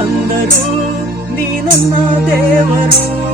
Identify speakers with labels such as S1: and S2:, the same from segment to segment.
S1: అందరూ నీనన్న దేవరు.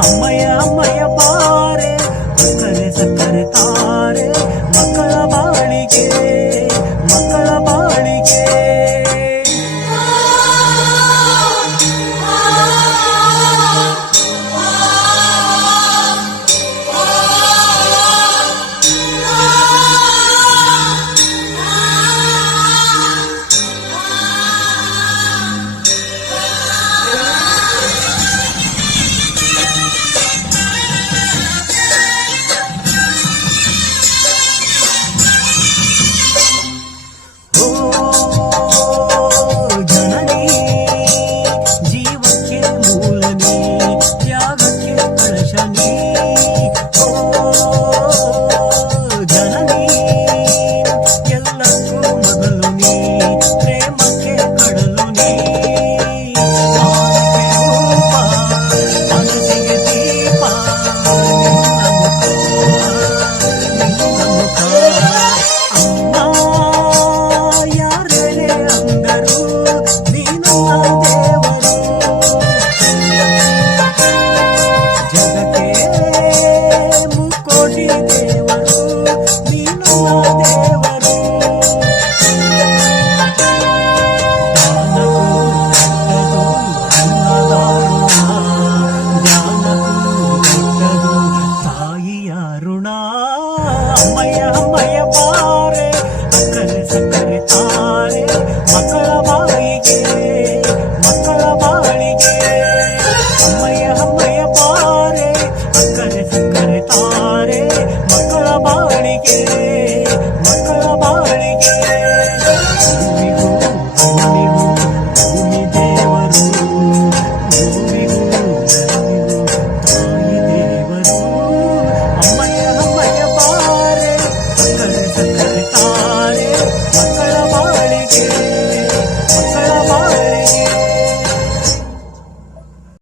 S1: అమ్మయ్య అమ్మయ్య పారే. సక్కరే సక్కరే